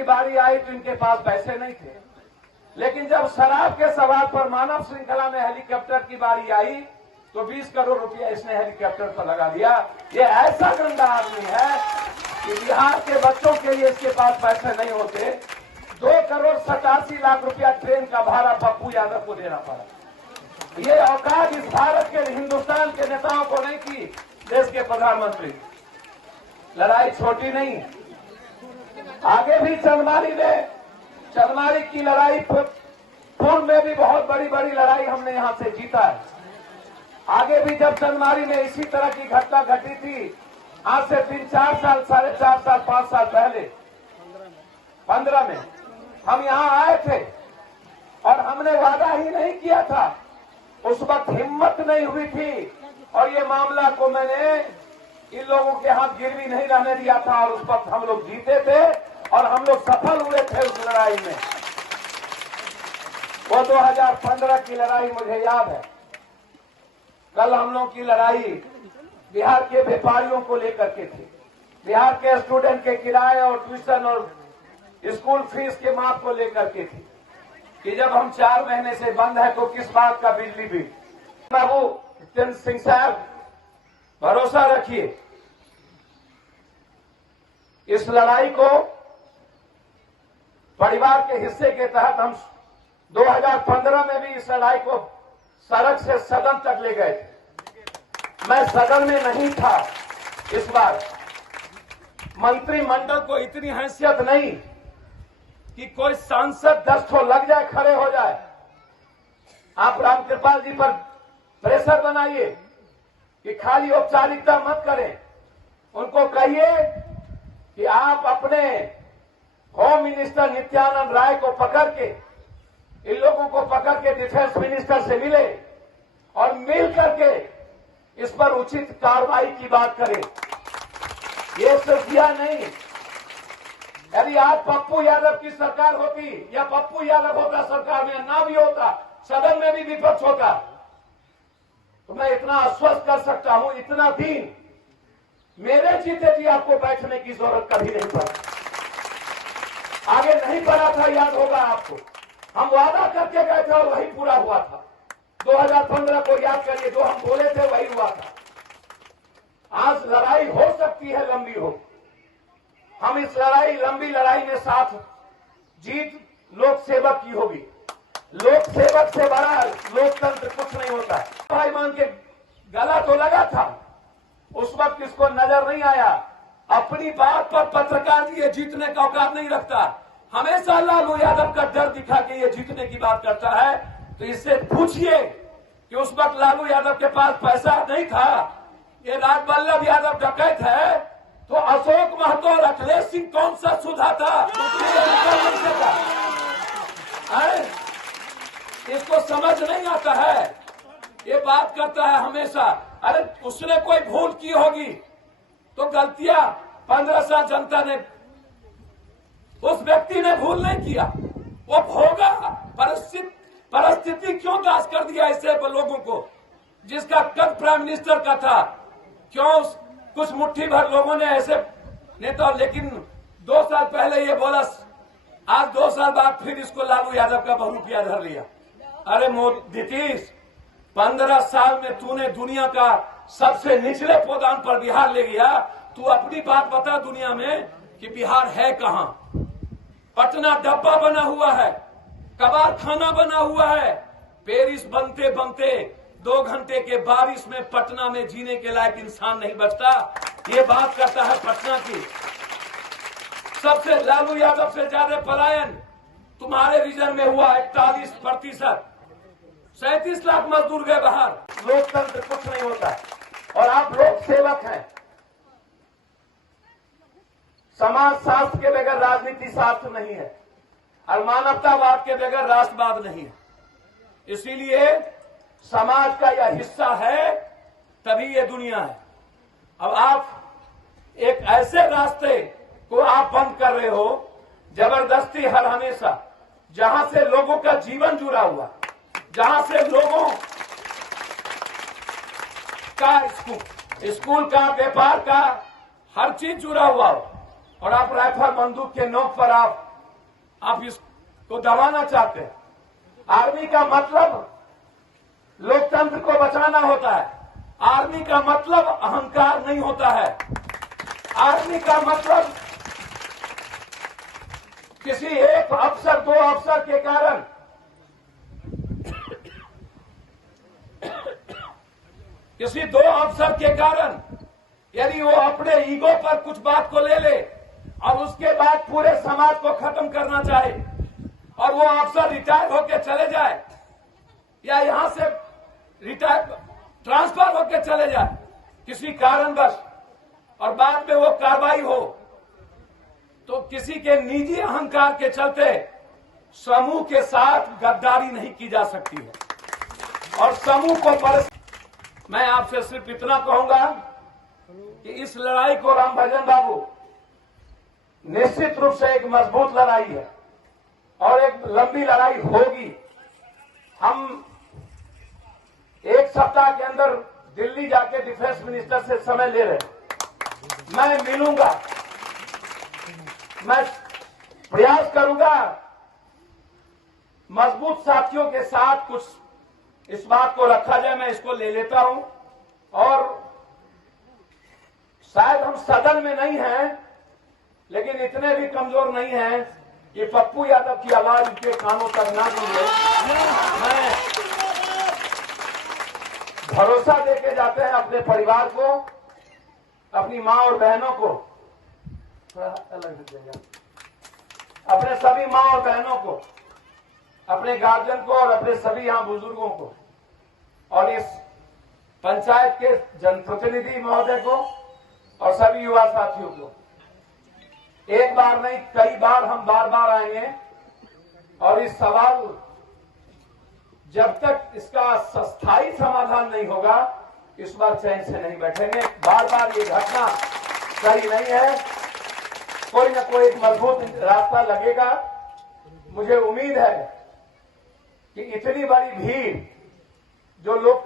की बारी आई तो इनके पास पैसे नहीं थे, लेकिन जब शराब के सवाल पर मानव श्रृंखला में हेलीकॉप्टर की बारी आई तो 20 करोड़ रुपया इसने हेलीकॉप्टर पर लगा दिया। ये ऐसा गंदा आदमी है कि बिहार के बच्चों के लिए इसके पास पैसे नहीं होते। 2,87,00,000 रुपया ट्रेन का भाड़ा पप्पू यादव को देना पड़ा। ये औकात इस भारत के, हिंदुस्तान के नेताओं को नहीं थी। देश के प्रधानमंत्री, लड़ाई छोटी नहीं है। आगे भी चंदमारी की लड़ाई, पूर्व में भी बहुत बड़ी बड़ी लड़ाई हमने यहां से जीता है। आगे भी जब चंदमारी में इसी तरह की घटना घटी थी, आज से 3-4 साल, 4.5 साल, 5 साल पहले 15 में हम यहां आए थे और हमने वादा ही नहीं किया था। उस वक्त हिम्मत नहीं हुई थी और ये मामला को मैंने इन लोगों के हाथ गिरवी नहीं रहने दिया था और उस वक्त हम लोग जीते थे और हम लोग सफल हुए थे उस लड़ाई में। वो 2015 की लड़ाई मुझे याद है। कल हम लोग की लड़ाई बिहार के व्यापारियों को लेकर के थी, बिहार के स्टूडेंट के किराए और ट्यूशन और स्कूल फीस के माफ को लेकर के थी कि जब हम 4 महीने से बंद है तो किस बात का बिजली बिल। बाबू जितेंद्र सिंह साहब, भरोसा रखिए, इस लड़ाई को परिवार के हिस्से के तहत हम 2015 में भी इस लड़ाई को सड़क से सदन तक ले गए थे। मैं सदन में नहीं था इस बार। मंत्रिमंडल को इतनी हैसियत नहीं कि कोई सांसद 10 ठो लग जाए, खड़े हो जाए। आप रामकृपाल जी पर प्रेशर बनाइए कि खाली औपचारिकता मत करें। उनको कहिए कि आप अपने होम मिनिस्टर नित्यानंद राय को पकड़ के, इन लोगों को पकड़ के डिफेंस मिनिस्टर से मिले और मिल करके इस पर उचित कार्रवाई की बात करें। ये सिर्फिया नहीं। यदि आज पप्पू यादव की सरकार होती या पप्पू यादव होता सरकार में, ना भी होता, सदन में भी विपक्ष होता, तो मैं इतना आश्वस्त कर सकता हूं, इतना दिन मेरे जीते जी आपको बैठने की जरूरत कभी नहीं पड़ी। आगे नहीं पड़ा था, याद होगा आपको। हम वादा करके गए थे और वही पूरा हुआ था। 2015 को याद करिए, जो हम बोले थे वही हुआ था। आज लड़ाई हो सकती है लंबी हो, हम इस लंबी लड़ाई में साथ, जीत लोक सेवक की होगी। लोक सेवक से बड़ा लोकतंत्र कुछ नहीं होता। भाई मान के गला तो लगा था, उस वक्त इसको नजर नहीं आया। अपनी बात पर पत्रकार ये जीतने का औकात नहीं रखता। हमेशा लालू यादव का डर दिखा के ये जीतने की बात करता है। तो इससे पूछिए कि उस वक्त लालू यादव के पास पैसा नहीं था, ये राजवल्लभ यादव डकैत है, तो अशोक महतो और अखिलेश सिंह कौन सा सुधा था? इसको समझ नहीं आता है, ये बात करता है हमेशा। अरे उसने कोई भूल की होगी तो गलतियां 15 साल जनता ने, उस व्यक्ति ने भूल नहीं किया, वो भोगा। परिस्थिति क्यों दास कर दिया ऐसे लोगों को, जिसका कद प्राइम मिनिस्टर का था? क्यों कुछ मुट्ठी भर लोगों ने ऐसे नेता, लेकिन 2 साल पहले ये बोला, आज 2 साल बाद फिर इसको लालू यादव का बहुरूपिया धर लिया। अरे नीतीश, 15 साल में तूने दुनिया का सबसे निचले पौधान पर बिहार ले गया। तू अपनी बात बता दुनिया में कि बिहार है कहां? पटना डब्बा बना हुआ है, कबाड़ खाना बना हुआ है। पेरिस बनते बनते 2 घंटे के बारिश में पटना में जीने के लायक इंसान नहीं बचता। ये बात करता है पटना की। सबसे लालू यादव से ज्यादा पलायन तुम्हारे रीजन में हुआ 41%। 37 लाख मजदूर गए बाहर। लोकतंत्र कुछ नहीं होता और आप लोक सेवक हैं। समाज शास्त्र के बगैर राजनीति शास्त्र नहीं है और मानवतावाद के बगैर राष्ट्रवाद नहीं है। इसीलिए समाज का यह हिस्सा है, तभी ये दुनिया है। अब आप एक ऐसे रास्ते को आप बंद कर रहे हो, जबरदस्ती हर हमेशा, जहां से लोगों का जीवन जुड़ा हुआ, जहां से लोगों का स्कूल का, व्यापार का, हर चीज जुड़ा हुआ हो, और आप राइफल बंदूक के नोक पर आप आप इसको दबाना चाहते हैं। आर्मी का मतलब लोकतंत्र को बचाना होता है। आर्मी का मतलब अहंकार नहीं होता है। आर्मी का मतलब किसी एक अफसर, दो अफसर के कारण किसी दो अफसर के कारण यदि वो अपने ईगो पर कुछ बात को ले ले और उसके बाद पूरे समाज को खत्म करना चाहे और वो अफसर रिटायर होकर चले जाए या यहां से रिटायर ट्रांसफर होकर चले जाए किसी कारणवश और बाद में वो कार्रवाई हो, तो किसी के निजी अहंकार के चलते समूह के साथ गद्दारी नहीं की जा सकती है। और समूह को मैं आपसे सिर्फ इतना कहूंगा कि इस लड़ाई को रामभजन बाबू निश्चित रूप से एक मजबूत लड़ाई है और एक लंबी लड़ाई होगी। हम एक सप्ताह के अंदर दिल्ली जाके डिफेंस मिनिस्टर से समय ले रहे हैं। मैं मिलूंगा, मैं प्रयास करूंगा मजबूत साथियों के साथ कुछ इस बात को रखा जाए। मैं इसको ले लेता हूं और शायद हम सदन में नहीं हैं लेकिन इतने भी कमजोर नहीं हैं कि पप्पू यादव की आवाज के कानों तक ना मिले। मैं भरोसा देके जाते हैं अपने परिवार को, अपनी मां और बहनों को, थोड़ा अलग जगह, अपने सभी मां और बहनों को, अपने गार्जियन को और अपने सभी यहां बुजुर्गों को और इस पंचायत के जनप्रतिनिधि महोदय को और सभी युवा साथियों को। एक बार नहीं, कई बार हम बार बार आएंगे और इस सवाल जब तक इसका स्थायी समाधान नहीं होगा इस बार चैन से नहीं बैठेंगे। बार बार ये घटना सही नहीं है, कोई न कोई एक मजबूत रास्ता लगेगा। मुझे उम्मीद है कि इतनी बड़ी भीड़ जो लोग